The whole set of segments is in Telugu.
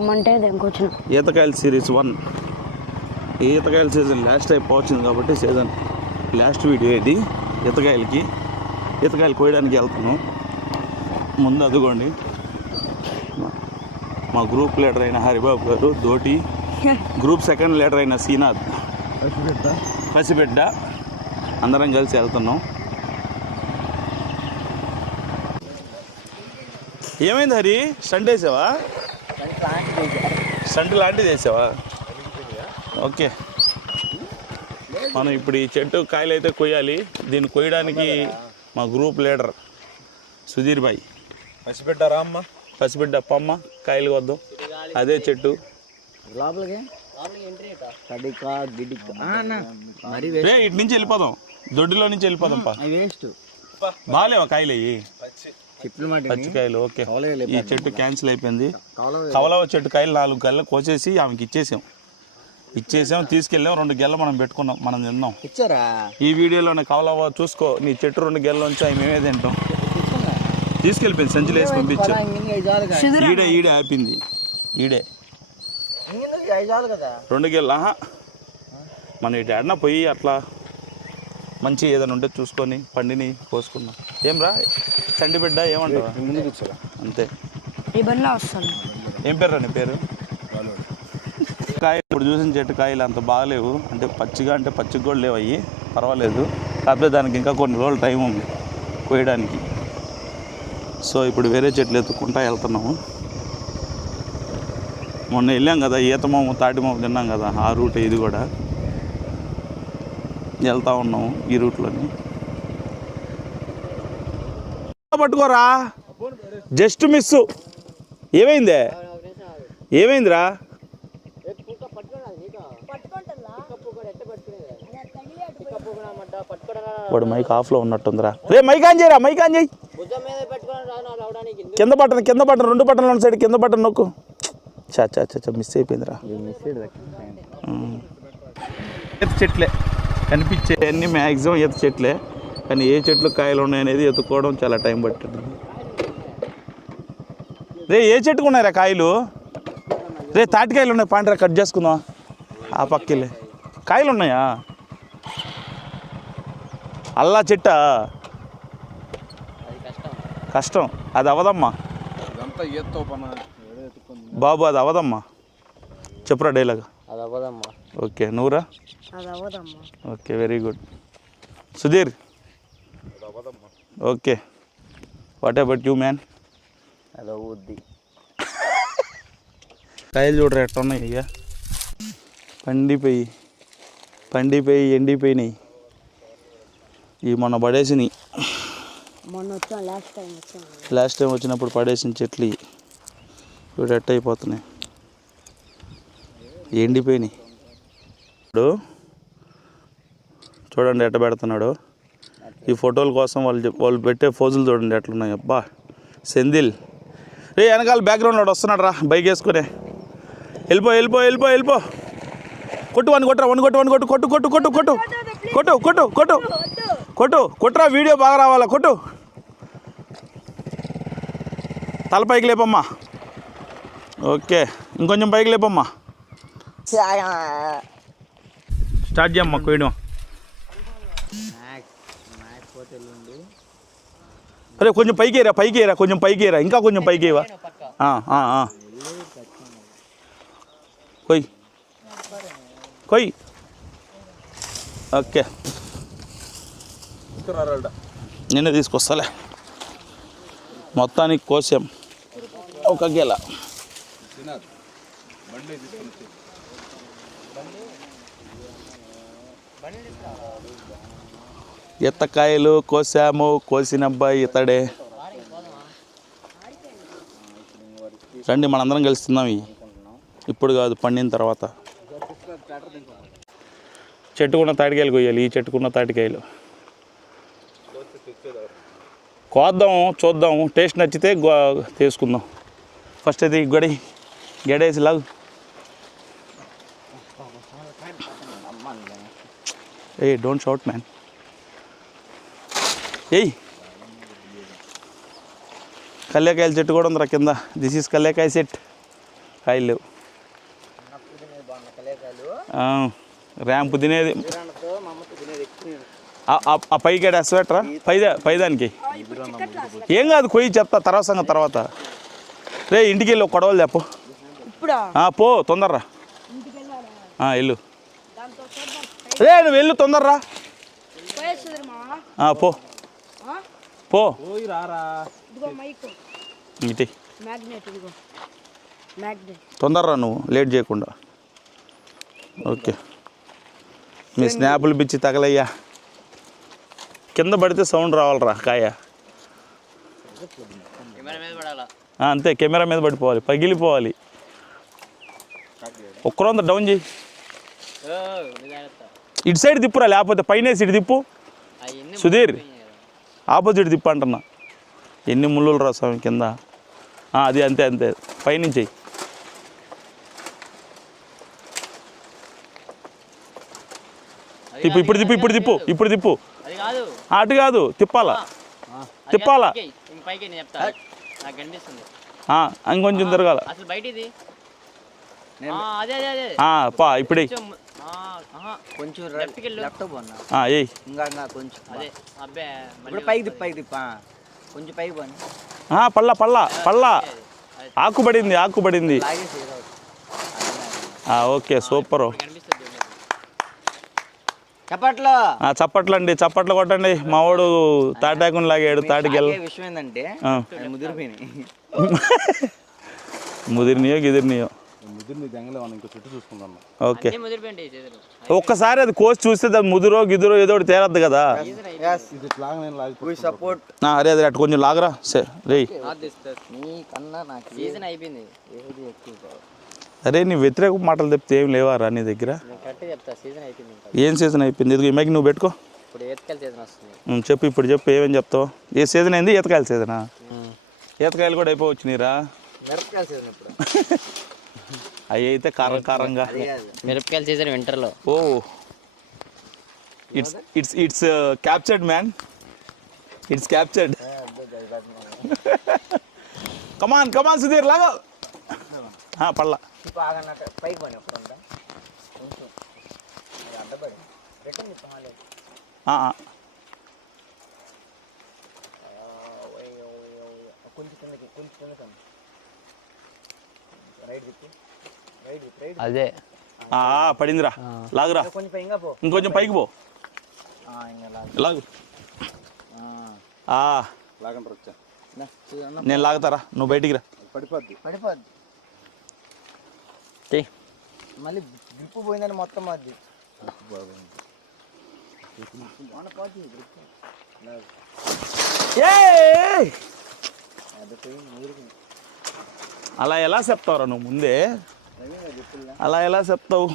రమ్మంటే దేనికొచ్చిన ఈతకాయల సిరీస్ 1 ఈతకాయల సీజన్ లాస్ట్ అయిపోవచ్చింది కాబట్టి సీజన్ లాస్ట్ వీడియో ఇది. ఈతకాయలు కోయడానికి వెళ్తున్నాం. ముందు అదిగోండి మా గ్రూప్ లీడర్ అయిన హరిబాబు గారు, దోటి గ్రూప్ సెకండ్ లీడర్ అయిన శ్రీనాథ్, పసిబిడ్డ అందరం కలిసి వెళ్తున్నాం. ఏమైంది హరి? స్టంట్ వేసావా? స్టంట్ లాంటిది వేసావా? ఓకే, మనం ఇప్పుడు ఈ చెట్టు కాయలు అయితే కొయ్యాలి. దీన్ని కొయ్యడానికి మా గ్రూప్ లీడర్ సుధీర్ భాయ్, పసిబిడ్డ రామ్మ, పసిబిడ్డ పమ్మ, కాయలు వద్దాం. అదే చెట్టు ఇటు నుంచి వెళ్ళిపోదాం, దొడ్డిలో నుంచి వెళ్ళిపోదాం. బాగాలేవా కాయలు అయ్యి? పచ్చికాయలు. ఓకే, ఈ చెట్టు క్యాన్సిల్ అయిపోయింది. కవలవ చెట్టు కాయలు 4 గెల్ల కోసేసి ఆమెకి ఇచ్చేసాం. తీసుకెళ్ళాం. 2 గెల్ల మనం పెట్టుకున్నాం, మనం తిన్నాం. ఈ వీడియోలోనే కవలవ చూసుకో. నీ చెట్టు 2 గెల్ల నుంచి అవి మేమే తింటాం. తీసుకెళ్ళిపోయింది, సంచులు వేసి పంపించాం. ఈడే ఆపింది, ఈడే 2 గెల్ల. మనం ఇటు ఆడినా పోయి అట్లా మంచి ఏదైనా ఉంటే చూసుకొని పండిని కోసుకున్నాం. ఏం రా చండి బిడ్డ, ఏమంటావా? అంతే. ఏం పేరు రా నీ పేరు? కాయ ఇప్పుడు చూసిన చెట్టు కాయలు అంత బాగలేవు, అంటే పచ్చిగా కూడా లేవు. అయ్యి పర్వాలేదు, కాకపోతే దానికి ఇంకా కొన్ని రోజులు టైం ఉంది కోయడానికి. సో ఇప్పుడు వేరే చెట్లు ఎత్తుకుంటా వెళ్తున్నాము. మొన్న వెళ్ళాం కదా ఈతమోము తాటిమోము తిన్నాం కదా, ఆ రూట్ ఇది కూడా వెళ్తూ ఉన్నాము ఈ రూట్లోని. పట్టుకోరా, జస్ట్ మిస్. ఏమైందిరా? వాడు మైక్ ఆఫ్లో ఉన్నట్టుందిరా. రే మైక్ ఆన్ చేయరా, మైక్ ఆన్ చేయి. కింద బటన్ 2 బటన్లు ఉన్న సైడ్ కింద బటన్ నొక్కు. చా మిస్ అయిపోయిందిరా. ఈత చెట్లే కనిపించే అన్ని మ్యాక్సిమం ఈత చెట్లే, కానీ ఏ చెట్లు కాయలు ఉన్నాయనేది ఎత్తుకోవడం చాలా టైం పట్టింది. రే ఏ చెట్టుకు ఉన్నాయిరా కాయలు? రే తాటికాయలు ఉన్నాయి, పాండ్రా కట్ చేసుకుందాం. ఆ పక్కలే కాయలు ఉన్నాయా? అల్లా చెట్టా? కష్టం, అది అవదమ్మా బాబు, అది అవదమ్మా. చెప్పురా డైలాగ్. ఓకే, నువ్వురా? Okay, very good. Sudheer? Okay, what about you man? కాయలు చూడరా ఎట్లా ఉన్నాయి అయ్యా, పండిపోయి ఎండిపోయినాయి. ఇవి మొన్న పడేసినాయి, లాస్ట్ టైం వచ్చినప్పుడు పడేసిన చెట్లు ఇప్పుడు ఎట్ట అయిపోతున్నాయి, ఎండిపోయినాయి. ఇప్పుడు చూడండి ఎట్ట పెడుతున్నాడు. ఈ ఫోటోల కోసం వాళ్ళు పెట్టే ఫోజులు చూడండి ఎట్లున్నాయి. అబ్బా సెందిల్. రే వెనకాల బ్యాక్గ్రౌండ్లో వస్తున్నాడు రా బైక్ వేసుకునే. వెళ్ళిపో. కొట్టురా, వీడియో బాగా రావాలా. తల పైకి లేపమ్మా. ఓకే, ఇంకొంచెం పైకి లేపమ్మా. స్టార్ట్ చేయమ్మా కొయ్యడం. అరే కొంచెం పైకేరా, కొంచెం పైకేరా, ఇంకా కొంచెం పైకేవా. కొయ్. ఓకే, నిన్నే తీసుకొస్తాలే. మొత్తానికి కోసాం 1 గెల. ఎత్తకాయలు కోసాము, కోసినబ్బాయి ఇతడే. రండి మనందరం కలిసి తిందాం. ఇప్పుడు కాదు, పండిన తర్వాత. చెట్టుకున్న తాటికాయలు కొయ్యాలి. ఈ చెట్టుకున్న తాటికాయలు కోద్దాం, చూద్దాం. టేస్ట్ నచ్చితే తీసుకుందాం. ఫస్ట్ అయితే గడేసి లాగు. Don't shout man. కల్లేకాయల చెట్టు కూడా ఉందిరా కింద. దిస్ ఈజ్ కల్లేకాయ సెట్. కాయలు లేవు. ర్యాంపు తినేది ఆ పైకి వేస్తారా పైదానికి ఏం కాదు, కొయ్యి చెప్తా తర్వాత సంగతి తర్వాత. రే ఇంటికి వెళ్ళి ఒక కొడవలు చెప్పు. పో తొందరరా, వెళ్ళు. రే నువ్వు వెళ్ళు తొందరరా, పో పో ఇటీ తొందరరా, నువ్వు లేట్ చేయకుండా. ఓకే, మీ స్నాపులు పిచ్చి తగలయ్యా. కింద పడితే సౌండ్ రావాలరా కాయ. అంతే, కెమెరా మీద పడిపోవాలి, పగిలిపోవాలి. ఒక్కరంతా డౌన్ చేయి. ఇటు సైడ్ తిప్పురా, లేకపోతే పైన ఇటు తిప్పు. సుధీర్ ఆపోజిట్ తిప్పు అంటున్నా. ఎన్ని ముళ్ళులు రా స్వామి కింద. అది అంతే అంతే, పైనుంచి తిప్పు. ఇప్పుడు తిప్పు, ఇప్పుడు తిప్పు, ఇప్పుడు తిప్పు. అటు కాదు, తిప్పాలా తిప్పాలా. ఇంకొంచెం తిరగాల. పా ఇప్పుడే పళ్ళ పళ్ళ పళ్ళ ఆకుపడింది ఆకుపడింది. Okay super. చప్పట్లు అండి, చప్పట్లు కొట్టండి. మా వాడు తాటాకుని లాగాడు. తాటికెళ్ళ విషయం ఏంటంటే ముదిరినియో గిదిరినియో. ఓకే, ఒక్కసారి అది కోసి చూస్తే అది ముదురో గిదురో ఏదో ఒకటి తేలద్దు కదా. అరే అదే అటు కొంచెం లాగరా రే. అరే నీ వ్యతిరేక మాటలు చెప్తే ఏం లేవారా నీ దగ్గర? ఏం సీజన్ అయిపోయింది? ఇది ఇమాకి నువ్వు పెట్టుకో. చెప్పు, ఇప్పుడు చెప్పు, ఏమేమి చెప్తావు? ఏ సీజన్ అయింది? ఈతకాయల సీజనా? ఈతకాయలు కూడా అయిపోవచ్చు నీరా. అవి అయితే కారం కారంగా. మిరపకాయల సీజన్ వింటర్లో. Oh it's it's it's captured man, it's captured. Come on come on Sudheer లాగా. పళ్ళ అదే పడిందిరా, లాగురా. ఇంకొంచెం పైకి పో, లాగు. నేను లాగుతారా, నువ్వు బయటికి రా. మళ్ళీ గ్రిప్ పోయిందని మొత్తం అది. అలా ఎలా చెప్తావురా నువ్వు ముందే? అలా ఎలా చెప్తావు?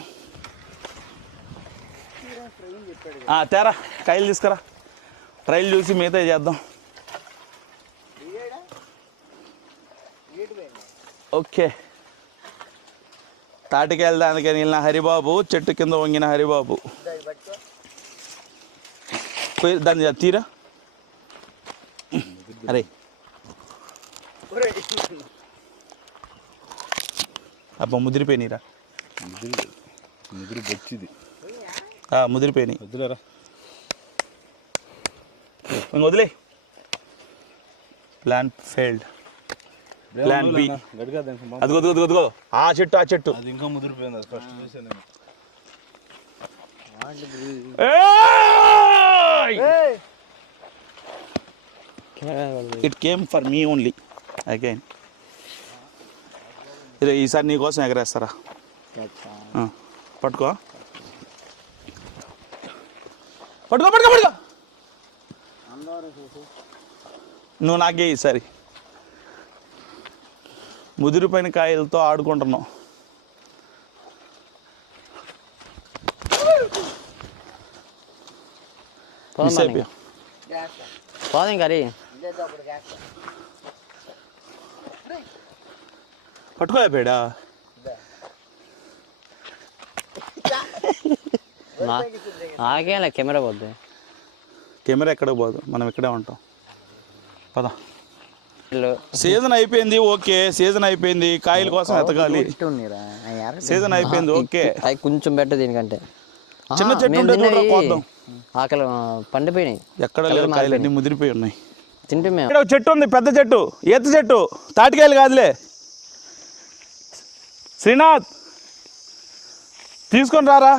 తేరా కాయలు తీసుకురా, ట్రైల్ చూసి మిగతా చేద్దాం. ఓకే, తాటికాయలు దానికి వెళ్ళిన హరిబాబు, చెట్టు కింద వంగిన హరిబాబు. దాన్ని తీరా. అరే అబ్బా ముదిరిపోయినాయిరా, ముదిరిపోయినాయి. వదిలేరా, వదిలే. Plan failed. Plan B. అదిగో అదిగో అదిగో ఆ చెట్టు, ఆ చెట్టు ఇంకా ముదిరిపోయింది. అది ఫస్ట్ చూసాను. It came for me only again. ఈసారి నీ కోసం ఎగరేస్తారా? పట్టుకో పట్టుకో పట్టుకో పట్టుకో. నువ్వు నాకే ఈసారి. ముదిరిపోయిన కాయలతో ఆడుకుంటున్నావు. పట్టుకోలే పేడా. నాకేలా కెమెరా పోద్ది. కెమెరా ఎక్కడ పోదు, మనం ఇక్కడే ఉంటాం. పద. సీజన్ అయిపోయింది, ఓకే. సీజన్ అయిపోయింది, కాయల కోసం ఎతకాలి. సీజన్ అయిపోయింది, ఓకే. అవి కొంచెం బెటర్ దీనికంటే. చిన్న చెట్టు ఉంటే చూడరా, కోద్దాం. ఆకలి పండిపోయినాయి, ఎక్కడ లేవు కాయలు, అన్నీ ముదిరిపోయి ఉన్నాయి. తింటే మేము ఇక్కడ ఒక చెట్టు ఉంది, పెద్ద చెట్టు, ఈత చెట్టు. తాటికాయలు కాదులే. శ్రీనాథ్ తీసుకొని రారా.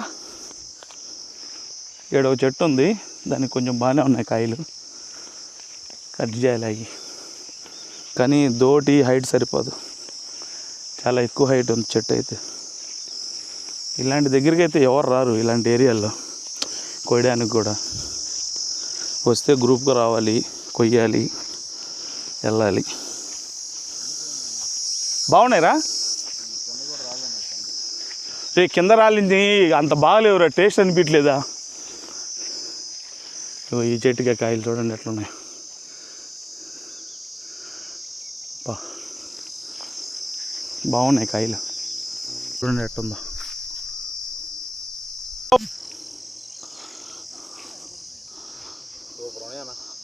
ఇక్కడ ఒక చెట్టు ఉంది, దానికి కొంచెం బాగానే ఉన్నాయి కాయలు. కట్ చేయాలి అవి, కానీ దోటి హైట్ సరిపోదు, చాలా ఎక్కువ హైట్ ఉంది చెట్టు అయితే. ఇలాంటి దగ్గరికి అయితే ఎవరు రారు, ఇలాంటి ఏరియాల్లో కొయ్యడానికి కూడా. వస్తే గ్రూప్గా రావాలి, కొయ్యాలి, వెళ్ళాలి. బాగున్నాయిరా. రే కింద రాలింది అంత బాగలేవురా, టేస్ట్ అనిపించలేదా? ఈ చెట్టుకే కాయలు చూడండి ఎట్లున్నాయి. బాగున్నాయి కాయలు, చూడండి ఎట్టుందో.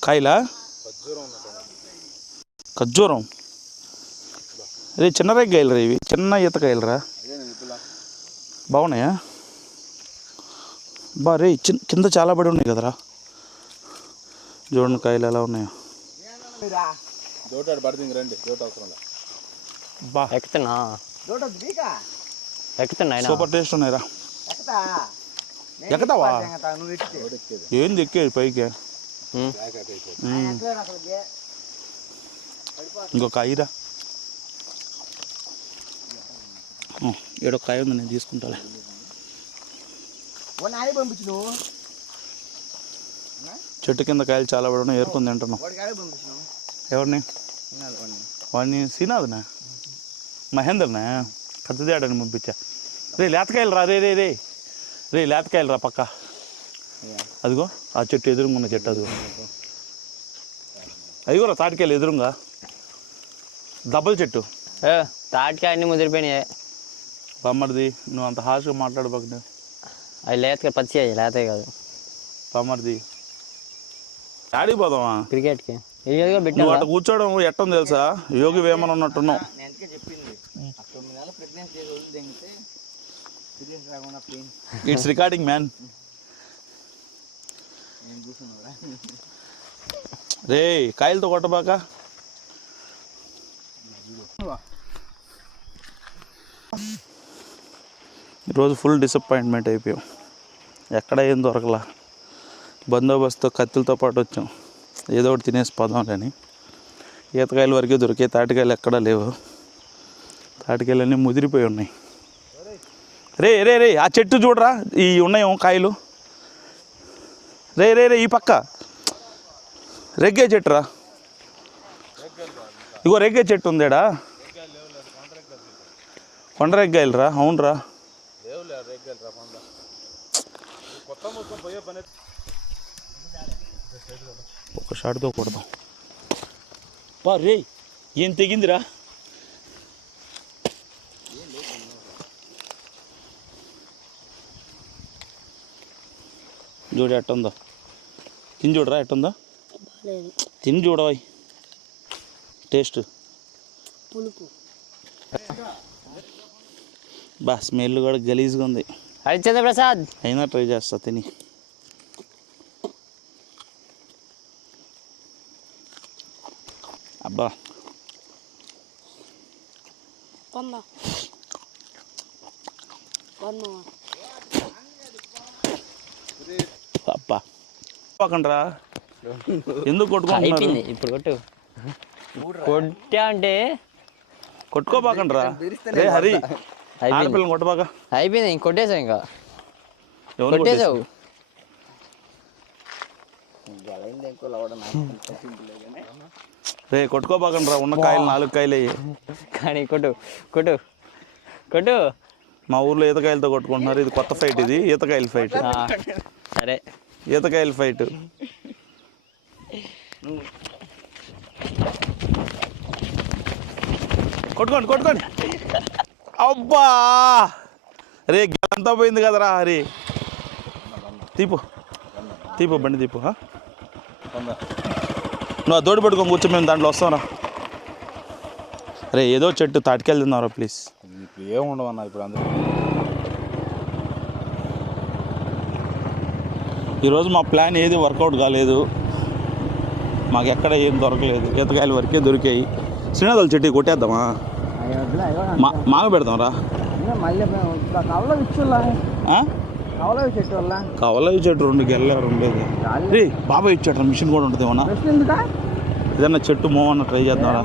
కాయలా ఖర్జూరం. రే చిన్న రేగ్గాయలు రా, ఇవి చిన్న ఈతకాయలు రా. బాగున్నాయా? బా రే కింద చాలా పడి ఉన్నాయి కదరా. చూడండి కాయలు ఎలా ఉన్నాయో. బా ఎక్కుతున్నా సూపర్ టేస్ట్ ఉన్నాయిరా. ఎక్కుతావా? ఏంది ఎక్కేది పైకి? ఇంకొక కాయరా. ఏడొక కాయ ఉంది, నేను తీసుకుంటాలే. చెట్టు కింద కాయలు చాలా పడడం ఏరుకొని తింటున్నాం. ఎవరిని? వాడిని శ్రీనాథ్నా, మహేందర్నా, కత్తిదేడని పంపించా. రే లేతకాయలు రా, రే రే రే రే లేతకాయలు రా పక్క. అదిగో ఆ చెట్టు ఎదురుగా ఉన్న చెట్టు, అదిగో అదిగోరా తాటికాయలు ఎదురుగా, దబ్బల చెట్టు. తాటికాయ అన్నీ ముదిరిపోయినాయి. బామ్మర్ది నువ్వు అంత హార్ష్గా మాట్లాడబాక. అవి లేతగా పచ్చి, అవి లేతే కాదు. బామ్మర్ది ఆడికి పోదామా క్రికెట్కి? నువ్వు అట్లా కూర్చోవడం ఎట్టం తెలుసా, యోగి వేమన ఉన్నట్టున్నావు. It's recording man. రే కాయలతో కొట్టబాక. ఈరోజు ఫుల్ డిసప్పాయింట్మెంట్ అయిపోయాం, ఎక్కడ ఏం దొరకలా. బందోబస్తు కత్తులతో పాటు వచ్చాం, ఏదో ఒకటి తినేసి పోదాం కానీ. ఈతకాయల వరకే దొరికే, తాటికాయలు ఎక్కడా లేవు. తాటికాయలన్నీ ముదిరిపోయి ఉన్నాయి. రే రే రే ఆ చెట్టు చూడరా, ఈ ఉన్నాయేమో కాయలు. రే రే రే ఈ పక్క రెగ్గే చెట్టురా, ఇగో రెగ్గే చెట్టు ఉందేడా. కొండ రెగ్గాయలు రా. అవునరా, ఒక షాట్తో కొడదాం. బా రే ఏం తెగిందిరా. చూడు ఎట్టుందో, తిని చూడరా ఎట్టుందో, తిని చూడవాయి టేస్ట్. బా స్మెల్ కూడా గలీజ్గా ఉంది. హరిచంద్ర ప్రసాద్ అయినా ట్రై చేస్తా తిని. అబ్బా అబ్బా పక్కనరా, ఎందుకు కొట్టుకుంటున్నారు? ఇప్పుడు కొట్టు, కొట్టా అంటే కొట్టుకోపాకండ్రా. రే హరి ఆడపిల్లని కొట్టబాక. అయిపోయింది, ఇంక కొట్టేసావు, ఇంకా కొట్టేసావు. రే కొట్టుకోబాకండ్రా, ఉన్న కాయలు 4 కాయలు అయ్యి. కానీ కొట్టు కొట్టు కొట్టు. మా ఊర్లో ఈతకాయలతో కొట్టుకుంటున్నారు, ఇది కొత్త ఫైట్, ఇది ఈతకాయల ఫైట్. సరే ఈతకాయల ఫైట్. కొట్టుకోండి కొట్టుకోండి. అబ్బా రే గంతా పోయింది కదరా హరి. తీపు తీపు బండి తీపు. నువ్వు ఆ దోడి పట్టుకొని కూర్చో, మేము దాంట్లో వస్తాం రా. అరే ఏదో చెట్టు తాటికెళ్తున్నారా ప్లీజ్. ఇప్పుడు ఏముండవన్నా ఇప్పుడు అందరూ. ఈరోజు మా ప్లాన్ ఏది వర్కౌట్ కాలేదు, మాకు ఎక్కడ ఏం దొరకలేదు, ఈతకాయలు వరకే దొరికాయి. శ్రీనాథాల చెట్టు కొట్టేద్దామా, మాగ పెడదాం రా. కవలవి చెట్టు 2 గెల్లారు ఉండేది. రే బాబాయ్ ఇచ్చాడు మిషన్ కూడా ఉంటుంది ఏమన్నా, ఏదన్నా చెట్టు మూవన్నా ట్రై చేద్దాం రా.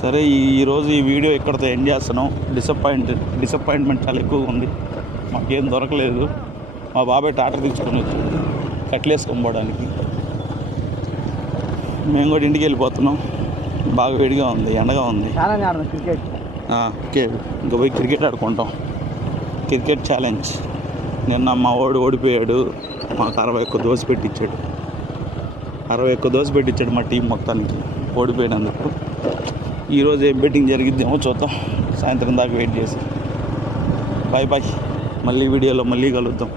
సరే ఈరోజు ఈ వీడియో ఇక్కడితో ఎండ్ చేస్తున్నాం. డిసప్పాయింట్మెంట్ చాలా ఎక్కువగా ఉంది, మాకేం దొరకలేదు. మా బాబాయ్ ట్రాక్టర్ తీసుకొని వచ్చి కట్లేసుకొని పోవడానికి, మేము కూడా ఇంటికి వెళ్ళిపోతున్నాం. బాగా వేడిగా ఉంది, ఎండగా ఉంది. ఓకే ఇంకా పోయి క్రికెట్ ఆడుకుంటాం. Cricket challenge. నిన్న మా వాడు ఓడిపోయాడు, మాకు 61 దోశ పెట్టించాడు. 61 దోశ పెట్టించాడు మా టీం మొత్తానికి ఓడిపోయినందుకు. ఈరోజు ఏం బెట్టింగ్ జరిగిద్దేమో చూద్దాం, సాయంత్రం దాకా వెయిట్ చేసి. బాయ్ బాయ్, మళ్ళీ వీడియోలో మళ్ళీ కలుద్దాం.